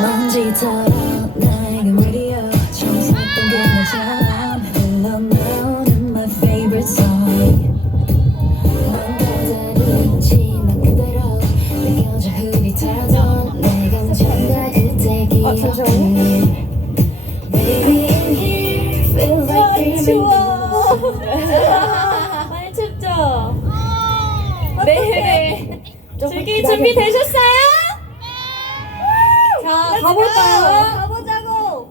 먼지처럼 나에게 radio 처음 샀던 그날처럼 흘러나오는 my favorite song 넌 다르지만 그대로 느껴져 흐릿하던 내 감정과 그때 기억들 Baby in here feel like 추워. 많이 춥죠? 네. 즐길 준비 되셨어요? 자, 가볼까요? 가보자고.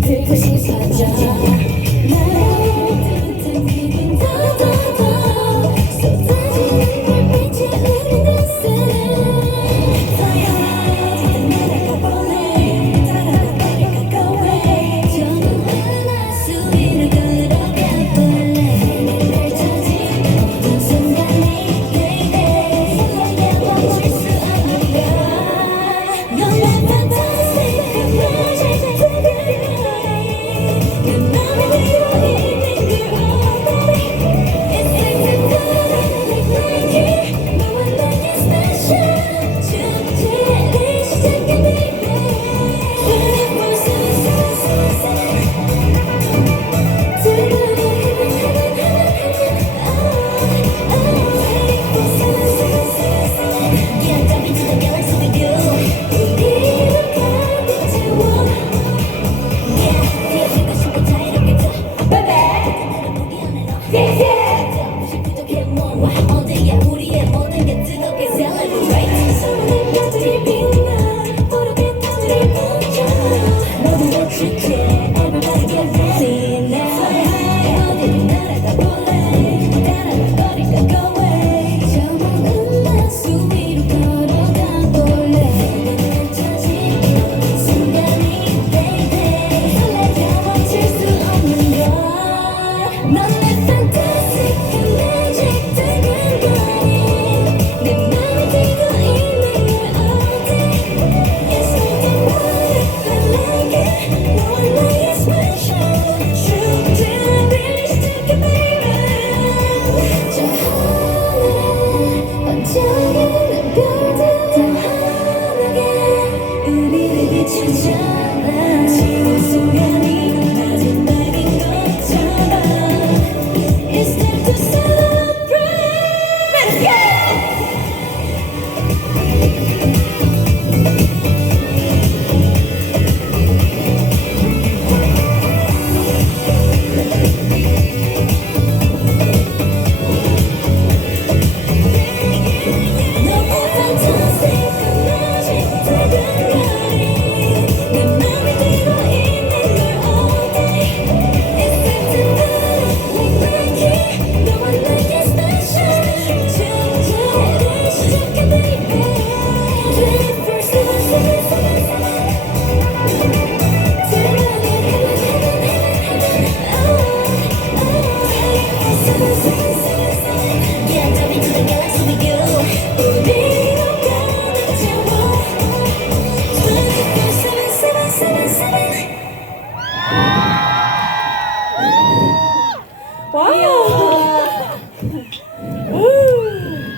들고 싶어져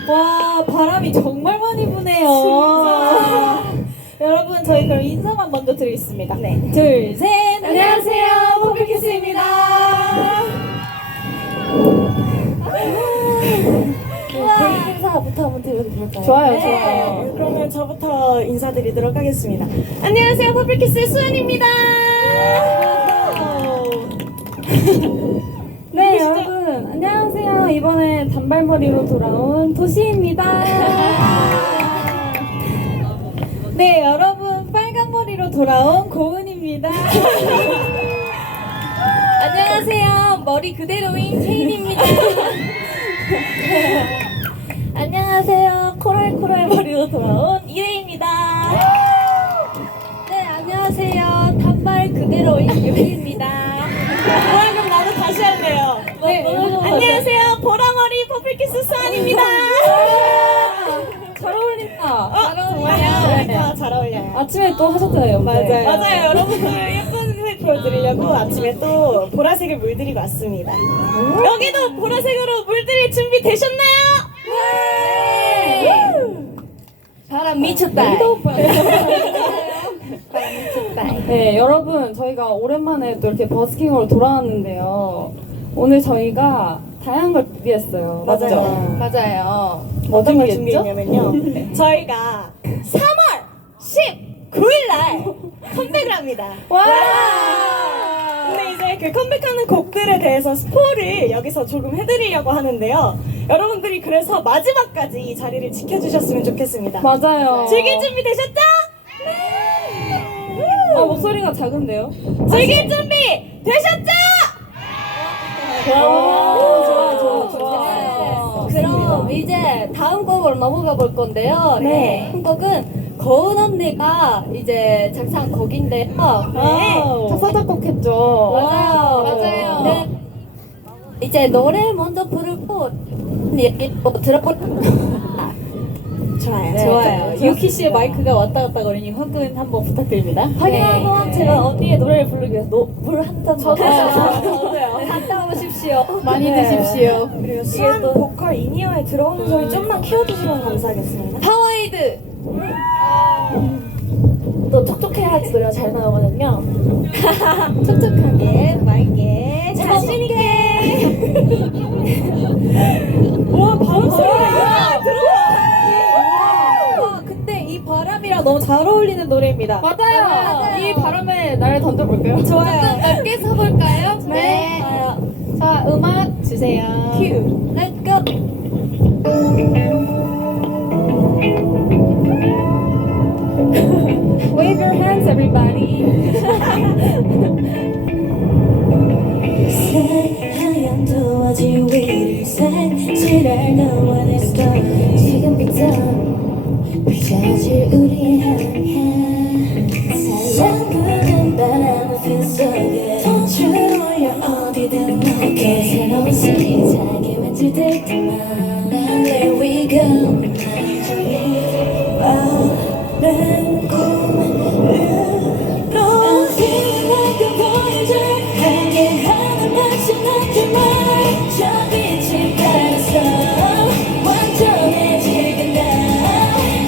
와, 바람이 정말 많이 부네요. 여러분, 저희 그럼 인사만 먼저 드리겠습니다. 네. 둘, 셋. 안녕하세요. 포플키스입니다. 개인 인사부터 한번 드려도 될까요? 좋아요, 네. 좋아요. 그러면 저부터 인사드리도록 하겠습니다. 안녕하세요. 포플키스의 수연입니다. 네, 여러분 안녕하세요. 이번에 단발머리로 돌아온 도시입니다. 네, 여러분 빨간 머리로 돌아온 고은입니다. 안녕하세요. 머리 그대로인 체인입니다. 안녕하세요. 코랄코랄 머리로 돌아온 이혜입니다. 네, 안녕하세요. 단발 그대로인 유희입니다. 그럼 나도 다시 할래요. 네, 안녕하세요. 보라머리 퍼플키스 수환입니다. 잘 어울린다. 정말요? 네. 잘 어울려요. 아침에 또 하셨잖아요. 맞아요. 맞아요. 여러분들 예쁜 색 보여드리려고 아침에 또 보라색을 물들이고 왔습니다. 여기도 보라색으로 물들일 준비 되셨나요? 네! 바람 미쳤다. 네, 여러분 저희가 오랜만에 또 이렇게 버스킹으로 돌아왔는데요. 오늘 저희가 다양한 걸 준비했어요. 맞죠? 맞아요. 어떤 걸 준비했냐면요. 저희가 3월 19일 날 컴백을 합니다. 와! 근데 이제 그 컴백하는 곡들에 대해서 스포를 여기서 조금 해드리려고 하는데요. 여러분들이 그래서 마지막까지 이 자리를 지켜주셨으면 좋겠습니다. 맞아요. 즐길 준비 되셨죠? 목소리가 작은데요? 즐길 준비 되셨죠? 좋아. 그럼 이제 다음 곡으로 넘어가 볼 건데요. 네. 다음 곡은 거은 언니가 이제 작사한 곡인데요. 작사 작곡했죠. 맞아요. 네. 이제 노래 먼저 부르고 얘기 들어볼까요? 좋아요. 좋아요. 유키 씨의 마이크가 왔다 갔다 거리니 확인 한번 부탁드립니다. 확인하고 네. 제가 언니의 노래를 부르기 위해서 물을 한 잔 저도요. 갔다 오십시오. 많이 드십시오. 그리고 수환 또- 보컬 인이어에 들어오는 소리 좀만 키워주시면 감사하겠습니다. 파워에이드. 또 촉촉해야지 노래가 잘 나오거든요. 촉촉하게 맑게 자신있게. 와, 바로 소리가 들어와. 근데 이 바람이랑 너무 잘 어울리는 노래입니다. 맞아요. 이 바람에 나를 던져볼까요? 좋아요. 조금 넓게 서볼까요? 네. 자, 음악 주세요. 큐. Let's go. Wave your hands, everybody. 새하얀 도화지 위를 색칠할 너와 내 스토리 지금부터 펼쳐질 우리의 향해 사랑구는 바람을 feel so good Don't you 올려 어디든 너게 새로운 시작에 왠지 들 때만 There we go 빠른 꿈으로 I'm feeling like a voyager 향해 하는 맛이 나지만 저 빛을 따라서 완전해지게 나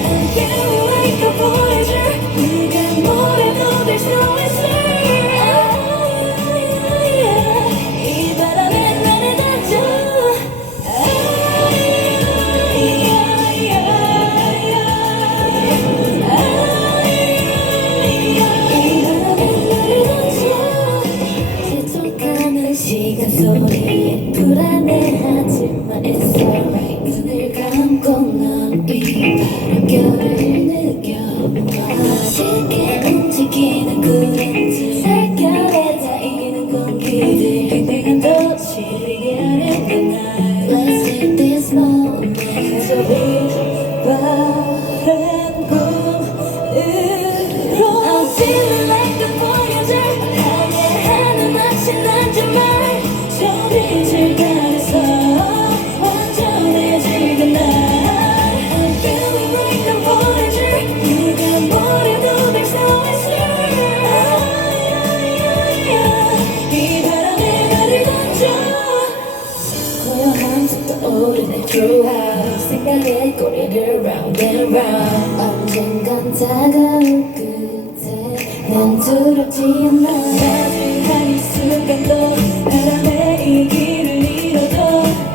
I'm feeling like a voyager 누가 뭐래도 there's no answer 이 바람에 나를 던져 시간 속에 불안해하지만 it's alright 눈을 감고 넌 이 바람결을 느껴 쉽게 움직이는 구름들 살결에 닿이는 공기들 팽팽한 도시리게 하는 그날 Let's take this moment 저기 바람 꿈으로 I'm feeling like a voyager 하는 맛이 나지만 저 빛을 가려서 완전해지게 나 I'm feeling like a voyager 누가 뭐래도 there's no answer 이 바람에 나를 던져 고요한 숲도 오르네 throughout 생각에 꼬리를 round and round 언젠간 다가올 끝에 난 두렵지 않아 마주한 이 순간도 바람에 이 길을 잃어도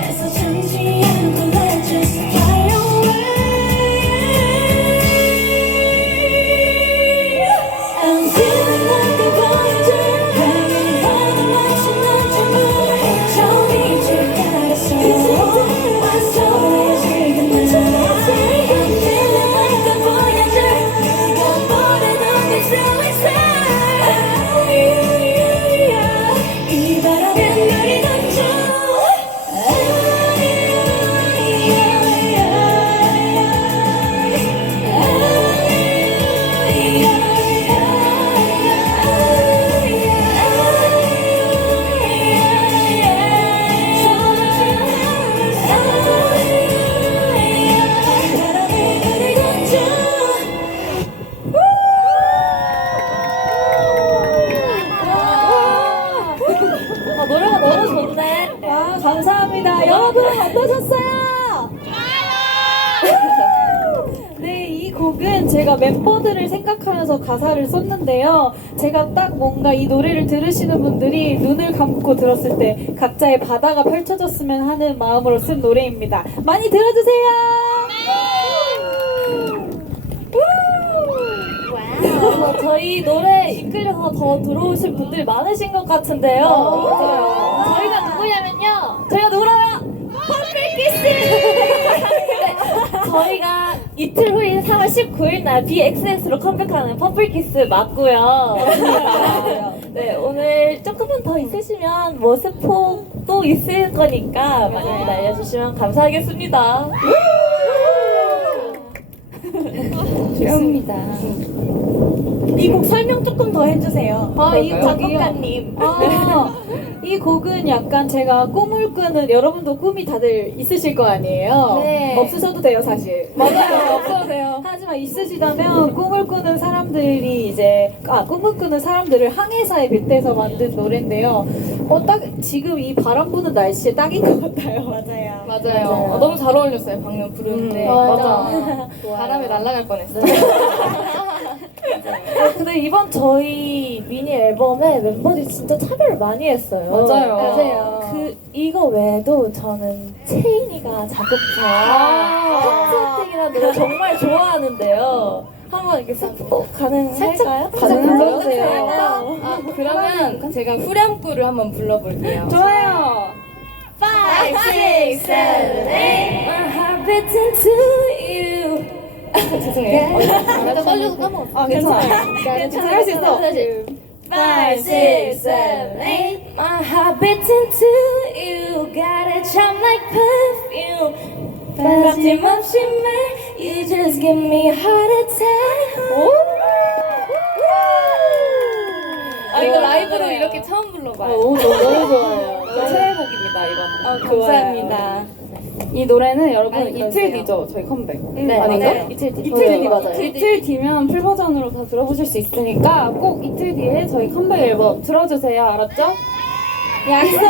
애써 참지 않고 Let's just fly away I'm feeling like a voyager 향해 하는 맛이 나지만 노래가 너무 좋네. 아, 감사합니다. 여러분 어떠셨어요? 네, 이 곡은 제가 멤버들을 생각하면서 가사를 썼는데요. 제가 딱 뭔가 이 노래를 들으시는 분들이 눈을 감고 들었을 때 각자의 바다가 펼쳐졌으면 하는 마음으로 쓴 노래입니다. 많이 들어주세요. 저희 노래 이끌려서 더 들어오실 분들이 많으신 것 같은데요. 맞아요. 저희가 누구냐면요. 저희가 누구라요? 퍼플키스! 네, 저희가 이틀 후인 3월 19일 날 BXS로 컴백하는 퍼플키스 맞고요. 네, 오늘 조금만 더 있으시면 뭐 스포도 있을 거니까 많이 알려주시면 감사하겠습니다. 좋습니다. 이 곡 설명 조금 더 해주세요. 이 작곡가님. 이 곡은 약간 제가 꿈을 꾸는, 여러분도 꿈이 다들 있으실 거 아니에요? 네. 없으셔도 돼요, 사실. 맞아요, 없어도 돼요. 하지만 있으시다면 꿈을 꾸는 사람들이 이제 꿈을 꾸는 사람들을 항해사에 빗대서 만든 노래인데요. 딱 지금 이 바람 부는 날씨에 딱인 것 같아요. 맞아요. 맞아요. 너무 잘 어울렸어요. 방금 부르는데. 맞아. 바람에 날아갈 뻔했어요. 근데 이번 저희 미니 앨범에 멤버들이 진짜 참여를 많이 했어요. 맞아요. 이거 외에도 저는 채인이가 작곡자 하트어택이라는 노래 정말 좋아하는데요. 한번 이렇게 스포 가능할까요? 불러주세요. 그러면 제가 후렴구를 한번 불러볼게요. 좋아요. 5, 6, 7, 8 My heart beats into you. 죄송해요. 나 떨려서 까먹었어. 괜찮아요. 괜찮아, 할 수 있어. 5, 6, 7, 8 My heart beats into you Got a charm like perfume 빠짐없이 매 You just give me a heart attack 이거 라이브로 이렇게 처음 불러봐요. 너무 좋아요. 최애 곡입니다, 이거는. 감사합니다. 이 노래는 여러분 많이 이틀 들어주세요. 뒤죠, 저희 컴백. 네, 아닌가? 맞아요. 이틀 뒤. 이틀 뒤 맞아요. 맞아요. 이틀 뒤면 풀 버전으로 다 들어보실 수 있으니까 꼭 이틀 뒤에 저희 컴백 앨범 들어주세요. 알았죠? 약속.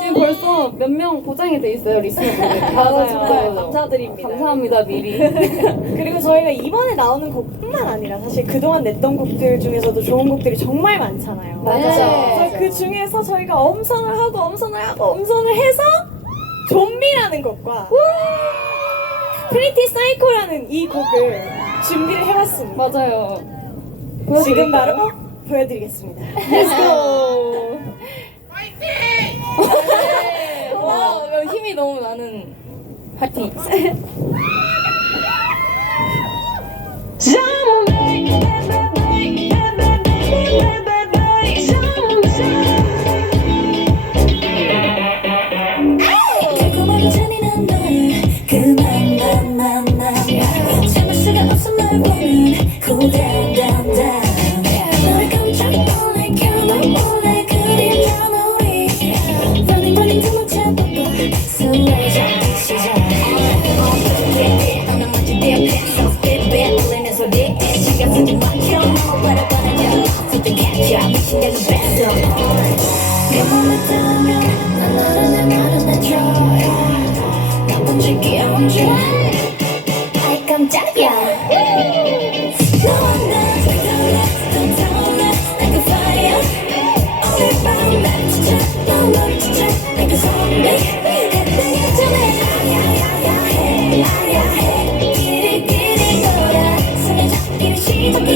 지금 벌써 몇 명 보장이 돼 있어요, 리스너분들. 정말 감사드립니다. 감사합니다, 미리. 그리고 저희가 이번에 나오는 곡뿐만 아니라 사실 그동안 냈던 곡들 중에서도 좋은 곡들이 정말 많잖아요. 맞아요. 그래서 그 중에서 저희가 엄선을 하고 엄선을 해서 좀비라는 곡과 프리티 사이코라는 이 곡을 준비를 해봤습니다. 맞아요. 지금 바로 보여드리겠습니다. Let's go. 와, 힘이 너무 나는 파티. 달콤하게 잔인한 너를 그만 참을 수가 없어 널 보는 Cool down down down 너를 깜짝 놀래켜 너 몰래 그림자 놀이 Running 도망쳐보고 술래잡기 시작 넌 먼저 내 So spit bit 울리는 소리에 신경 쓰지 마 You don't know what I wanna do Something catch ya 미친년은 뱃속 내 맘에 닿으면 난 너를 내 말을 내줘 나쁜 짓기 언제 아이 깜짝이야 너와 나 더 타올라 like a fire 오늘 밤 날 지쳐 너 너를 지쳐 like a zombie 햇빛 전에 아야야야해 아야해 끼리끼리 돌아 손에 잡기를 시작해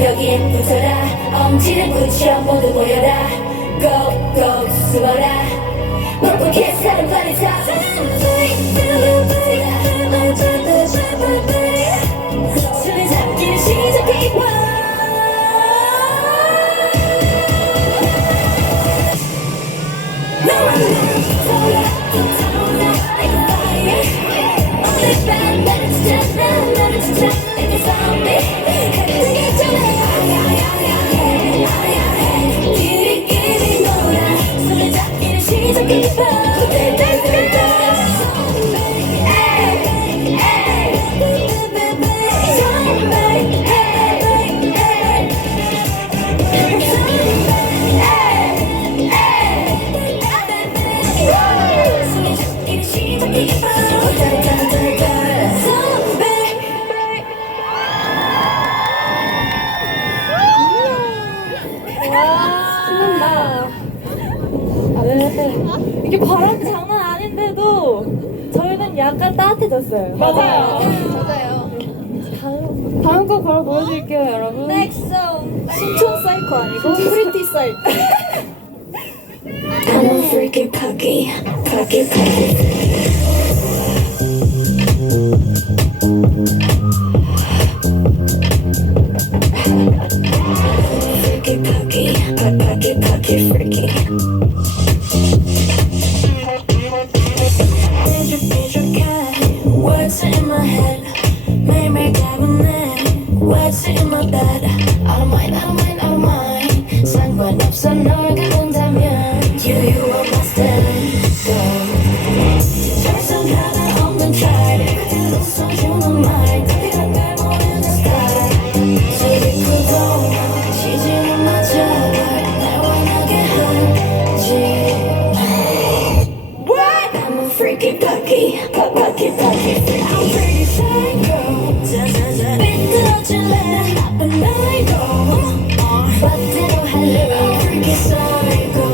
여기에 붙어라 엄지를 붙여 모두 모여라 꼭꼭 숨어라 뻑뻑해 사는 발이 다 손을 잡기를 시작해봐 너와 타올라 like a fire 오늘 밤 나를 찾아 like a zombie 흔들기 전에 끼리끼리 놀아 손을 잡기를 시작해봐 손을 잡기를 시작해봐 이게 바람 장난 아닌데도 저희는 약간 따뜻해졌어요. 맞아요. 맞아요. 다음 거 바로 보여드릴게요, 여러분. Next song. 신촌 사이코 아니고 프리티 사이코. I'm a freaking puppy, puppy. Freaky puppy, puppy, freaky. Major cat, words are in my head. 매일매일 가보네. What's in my bed? I don't mind. 상관없어 널 갖는다면 You are my stand. 절상 하나 없는 잘 그대로 써주는 말 답이란 걸 모르는 스타일 소리 크고 지지는 맞아 날 원하게 하지 What? I'm a freaky puppy I'm pretty psycho 삐뚤어질래 나쁜 말고 멋대로 할래 I'm freaky psycho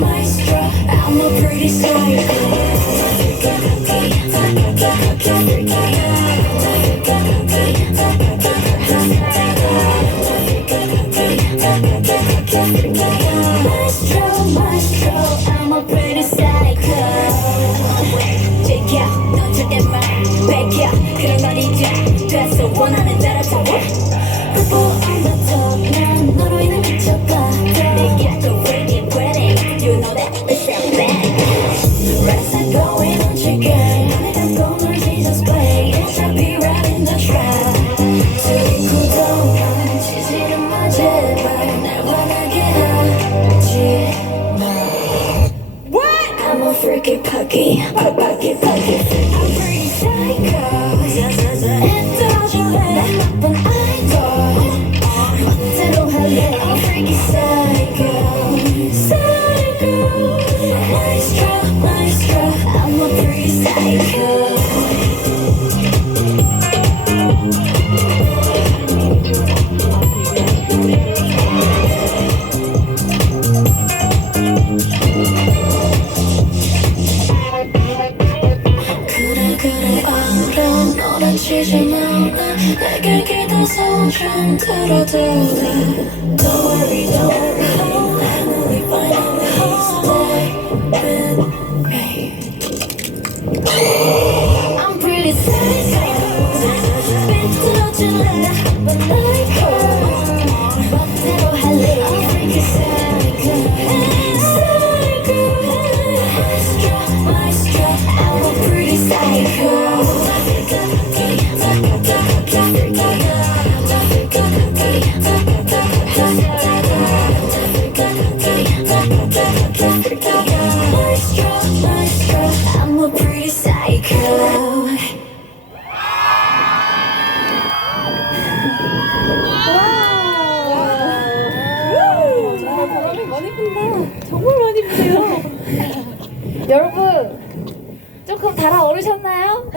Maestro I'm a pretty psycho Maestro I'm a pretty psycho 제껴 넌 절대 말 뺏겨 그런 건 이제 됐어 원하는 대로 다 해 Purple on the top 난 너로 인해 미쳤다 내게 또 pretty You know that it's a bad Rest are going on chicken 내 갖고 널 Jesus play It's a be right in the trap 들이고 동안 지지를 마 제발 날 원하게 하지 What? I'm a freaky puppy I'm pretty psycho 애떨어질래 나쁜 아이돌 멋대로 할래 I'm freaky psycho Maestro I'm a pretty psycho 그래 어려운 노래치지 마라 내게 기대서 좀 들어도 돼 Don't worry Finally stay with me I'm pretty psycho 삐뚤어질래 나쁜 아이고 멋대로 할래 I'm freaky psycho Maestro I'm a pretty psycho Maestro I'm a pretty psycho 정말 바람이 많이 분다. 정말 많이 부네요. 여러분 조금 달아오르셨나요?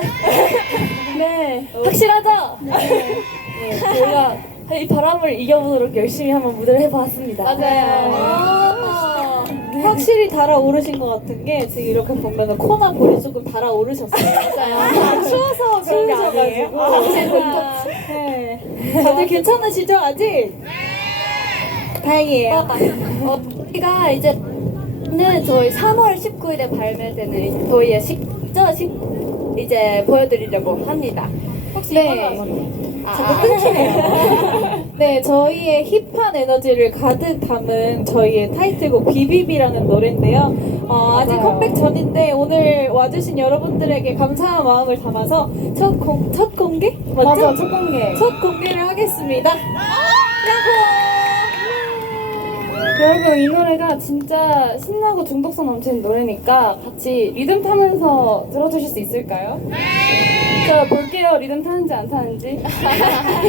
네. 확실하죠? 네. 저희가 이 바람을 이겨보도록 열심히 한번 무대를 해보았습니다. 맞아요. 확실히 달아오르신 것 같은 게 지금 이렇게 보면은 코나 볼이 조금 달아오르셨어요. 아, 추워서 그런 게 아니에요? 추우셔가지고. 네. 다들 괜찮으시죠 아직? 다행이에요. 우리가 이제는 저희 3월 19일에 발매되는 이제 저희의 이제 보여드리려고 합니다. 혹시 네. 자꾸 끊기네요. 네, 저희의 힙한 에너지를 가득 담은 저희의 타이틀곡 비비비라는 노래인데요. 아직 컴백 전인데 오늘 와주신 여러분들에게 감사한 마음을 담아서 첫 공개? 맞죠? 맞아, 첫 공개. 첫 공개를 하겠습니다. 여러분 이 노래가 진짜 신나고 중독성 넘치는 노래니까 같이 리듬 타면서 들어주실 수 있을까요? 자 볼게요. 리듬 타는지 안 타는지.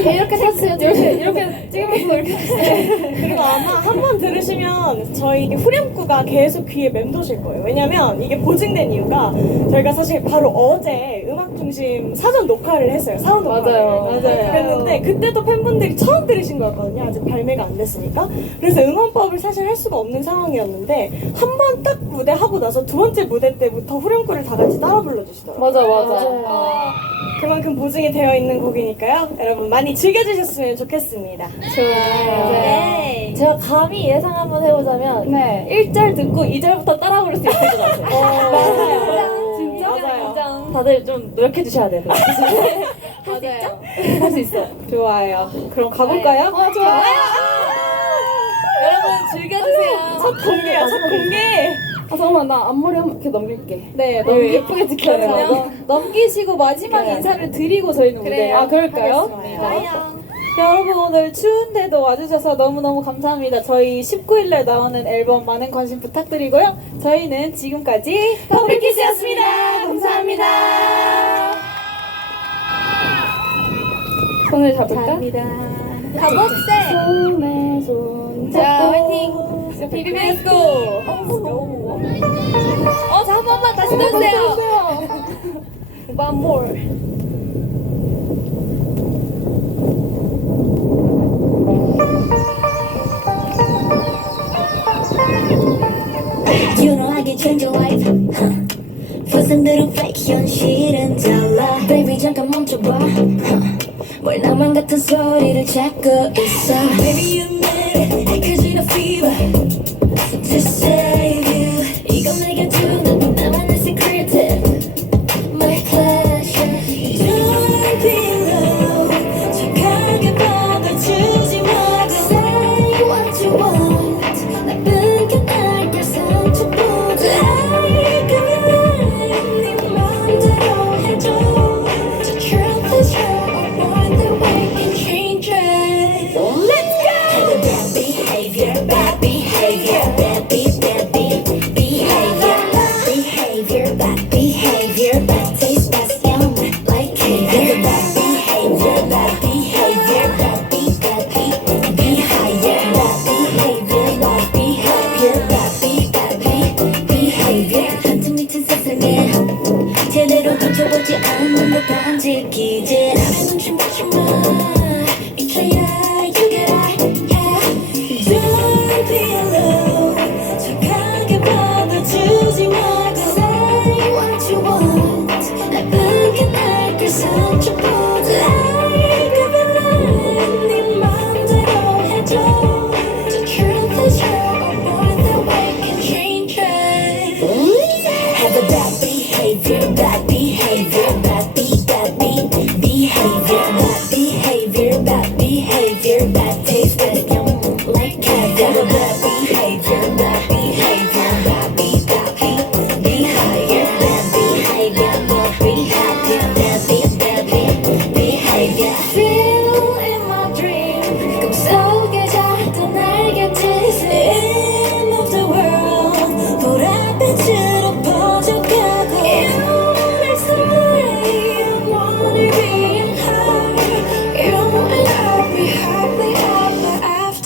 이렇게 타주세요. 이렇게 찍으면서 이렇게 타주세요. 그리고 아마 한 번 들으시면 저희 후렴구가 계속 귀에 맴도실 거예요. 왜냐면 이게 보증된 이유가 저희가 사실 바로 어제 음악중심 사전 녹화를 했어요. 사전 녹화를. 맞아요. 그랬는데 그때도 팬분들이 처음 들으신 거였거든요. 아직 발매가 안 됐으니까. 그래서 응원법을 사실 할 수가 없는 상황이었는데 한 번 딱 무대 하고 나서 두 번째 무대 때부터 후렴구를 다 같이 따라 불러주시더라고요. 맞아. 그만큼 보증이 되어 있는 곡이니까요. 여러분 많이 즐겨주셨으면 좋겠습니다. 네. 제가 감히 예상 한번 해보자면 네. 1절 듣고 2절부터 따라 부를 수 있을 것 같아요. 맞아요. 진짜? 맞아요. 다들 좀 노력해 주셔야 돼요. 맞아요. 할 수 있어. 좋아요. 그럼 가볼까요? 좋아요. 여러분 즐겨주세요. 첫 공개야, 첫 공개. 잠깐만 나 앞머리 한번 이렇게 넘길게. 네, 예쁘게 지켜야 돼요. 넘기시고 마지막 인사를 드리고 저희는 무대에 그럴까요? 여러분 오늘 추운데도 와주셔서 너무너무 감사합니다. 저희 19일날 나오는 앨범 많은 관심 부탁드리고요. 저희는 지금까지 퍼플키스였습니다. 감사합니다. 손을 잡을까? 가봅세. 손에 손 자, 잡고. 화이팅. 비비비 렛츠고. 자, 한 번만 다시 넣으세요. One more. You know I can change your life. 부상들은 fake 현실은 달라. Baby 잠깐 멈춰봐. 뭘 나만 같은 소리를 찾고 있어. Baby you made it, cause you the fever. To save you, 이건 내가 주는 나만의 secret. My pleasure. Don't be low. 착하게 받아주지 말고. Say what you want. 나쁜 게 날 걸 상처보다. 네 맘대로 해줘. The truth is you're born the way can change it. Let's go. Have a bad behavior, bad behavior, bad behavior, bad behavior, bad taste, bad smell, like behavior. Bad behavior, bad behavior, bad behavior, bad behavior, bad behavior. 한tum 미친 세상에 제대로 비춰보지 않는 너가 안 지키지. 나는 춤 다시 마. 이제야 you get it, yeah. Don't be alone. 착하게 받아주지 말고. Say what you want. 나쁜 게 날 걸 상처보다. 네 맘대로 해줘. The truth is you're born that way can change it. Have a bad behavior, bad behavior, bad behavior, bad behavior, bad behavior, bad taste, bad yum, like caviar. Have a bad behavior, bad behavior, bad behavior, bad behavior, bad behavior. Feel in my dream, 꿈속에 자꾸 날 곁에 End of the world, 보랏빛으로 퍼져가고 You next to me, I wanna be in high. You and I'll be happy ever after.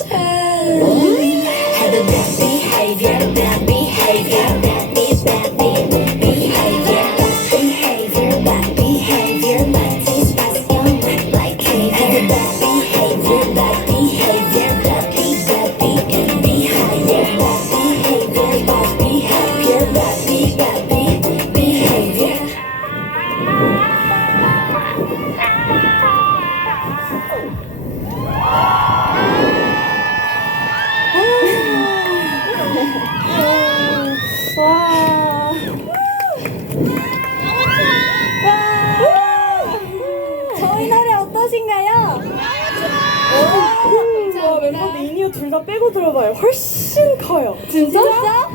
멤버들 이니어 둘 다 빼고 들어봐요. 훨씬 커요. 진짜? 어떠세요?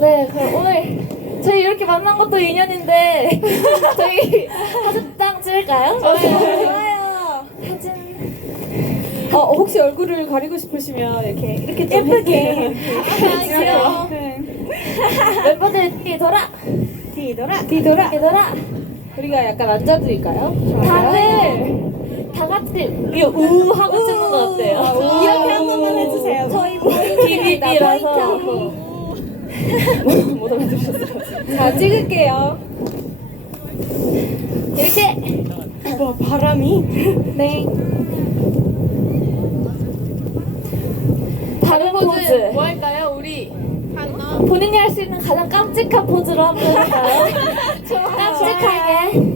네, 그럼 오늘 저희 이렇게 만난 것도 인연인데 저희 사진 딱 찍을까요? 좋아요. 혹시 얼굴을 가리고 싶으시면 이렇게 좀 예쁘게. 귀여워. 멤버들 뒤돌아 뒤돌아. 뒤돌아. 우리가 약간 앉아드릴까요? 다들 다 같이 이거 우 하고 찍는 거 어때요? 이렇게 한 번만 해주세요. 저희 BBB라서 못 알아들으셨어요. 자, 찍을게요. 이렇게 와, 바람이. 네. 다른 포즈 뭐 할까요? 우리 본인이 할 수 있는 가장 깜찍한 포즈로 한번 해볼까요? 깜찍하게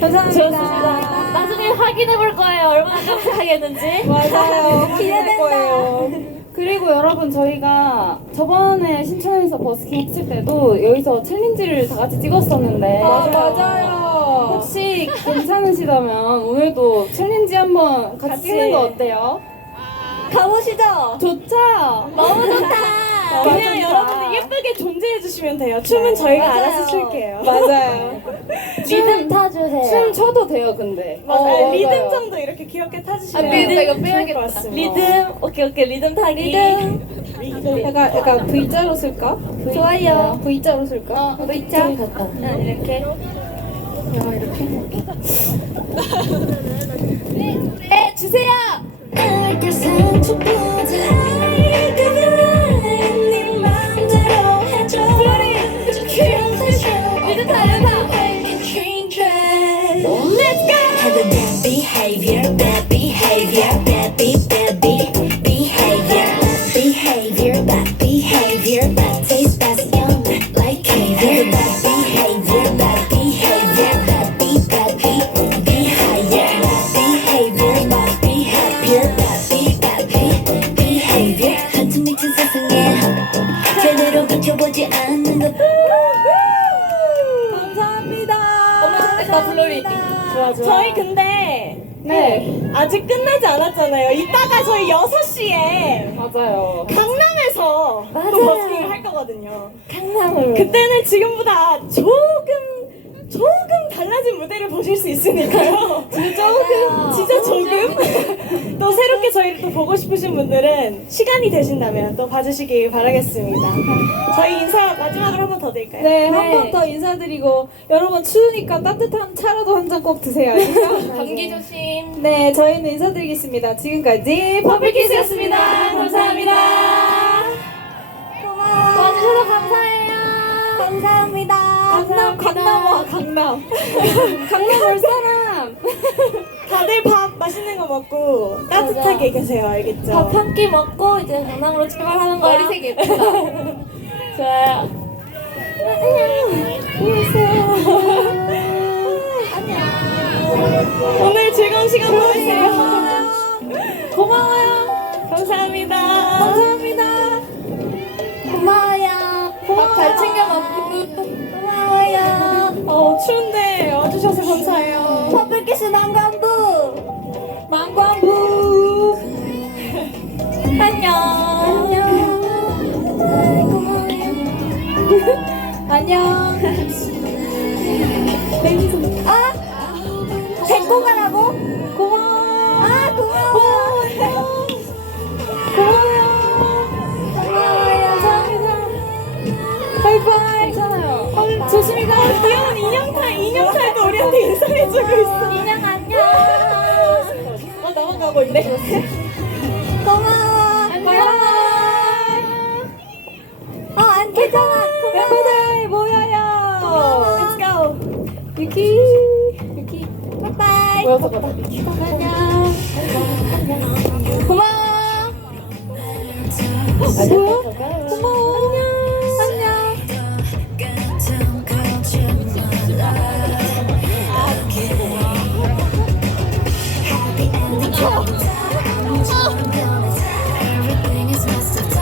좋습니다. 나중에 확인해 볼 거예요. 얼마나 깜찍하게 했는지. 맞아요. 기대된다. 거예요. 그리고 여러분 저희가 저번에 신촌에서 버스킹 했을 때도 여기서 챌린지를 다 같이 찍었었는데 맞아요. 혹시 괜찮으시다면 오늘도 챌린지 한번 같이 찍는 거 어때요? 가보시죠. 좋죠? 너무 좋다. 그냥 여러분들 예쁘게 존재해 주시면 돼요. 춤은 저희가 맞아요. 알아서 출게요. 맞아요. 리듬 타주세요. 춤 춰도 돼요 근데 맞아요. 리듬 정도 이렇게 귀엽게 타주시면 리듬 이거 좋을 것 같습니다. 리듬 오케이 리듬 타기. 약간 V자로 쓸까? 좋아요. V자로 쓸까? V자. 이렇게. 네 주세요. 알까 상처보다 네 맘대로 해줘 리듬 타. Let's go! Have a bad behavior, bad behavior, bad behavior, behavior, bad behavior, bad taste, bad yum, like caviar. Have a bad behavior, bad behavior, bad behavior, bad behavior, bad behavior. 한숨 미친 세상에 제대로 비춰보지 않는 것. 나 블로리. 좋아. 저희 근데 네 아직 끝나지 않았잖아요. 이따가 저희 6시에 맞아요 강남에서 맞아요. 또 버스킹을 할 거거든요. 강남으로. 그때는 지금보다 조금 달라진 무대를 보실 수 있으니까요. 진짜 조금 또 새롭게 저희를 또 보고 싶으신 분들은 시간이 되신다면 또 봐주시길 바라겠습니다. 저희 인사 마지막으로 한 번 더 드릴까요? 네, 한 번 더 인사드리고 여러분 추우니까 따뜻한 차라도 한 잔 꼭 드세요. 알겠죠? 감기 조심. 네, 저희는 인사드리겠습니다. 지금까지 퍼플키스였습니다. 감사합니다. 와주셔서 감사해요. 감사합니다. 강남. 강남 올 사람. 다들 밥 맛있는 거 먹고 따뜻하게 계세요. 알겠죠? 밥 한 끼 먹고 이제 강남으로 출발하는 거야. 머리색 예쁘다. 좋아요. 오늘 즐거운 시간 보내세요. 고마워요. 감사합니다. 감사합니다. 고마워요. 밥 잘 챙겨 먹고. 고마워요. 추운데 와주셔서 감사해요. 퍼플키스 난간부. 망관부. 안녕. 안녕. 아, 데리고 가라고? 고마워. 아, 고마워. 고마워요. 감사합니다. 바이바이. 괜찮아요. 조심히 가. 귀여운 인형탈도 우리한테 인사해주고 있어. 인형 안녕. 나만 가고 있네. 고마워. 고마워. 안 괜찮아. 멤버들 모여요. Let's go. 유키. 바이바이. 뭐야, 잠깐만. 안녕. 고마워. 뭐야? 고마워.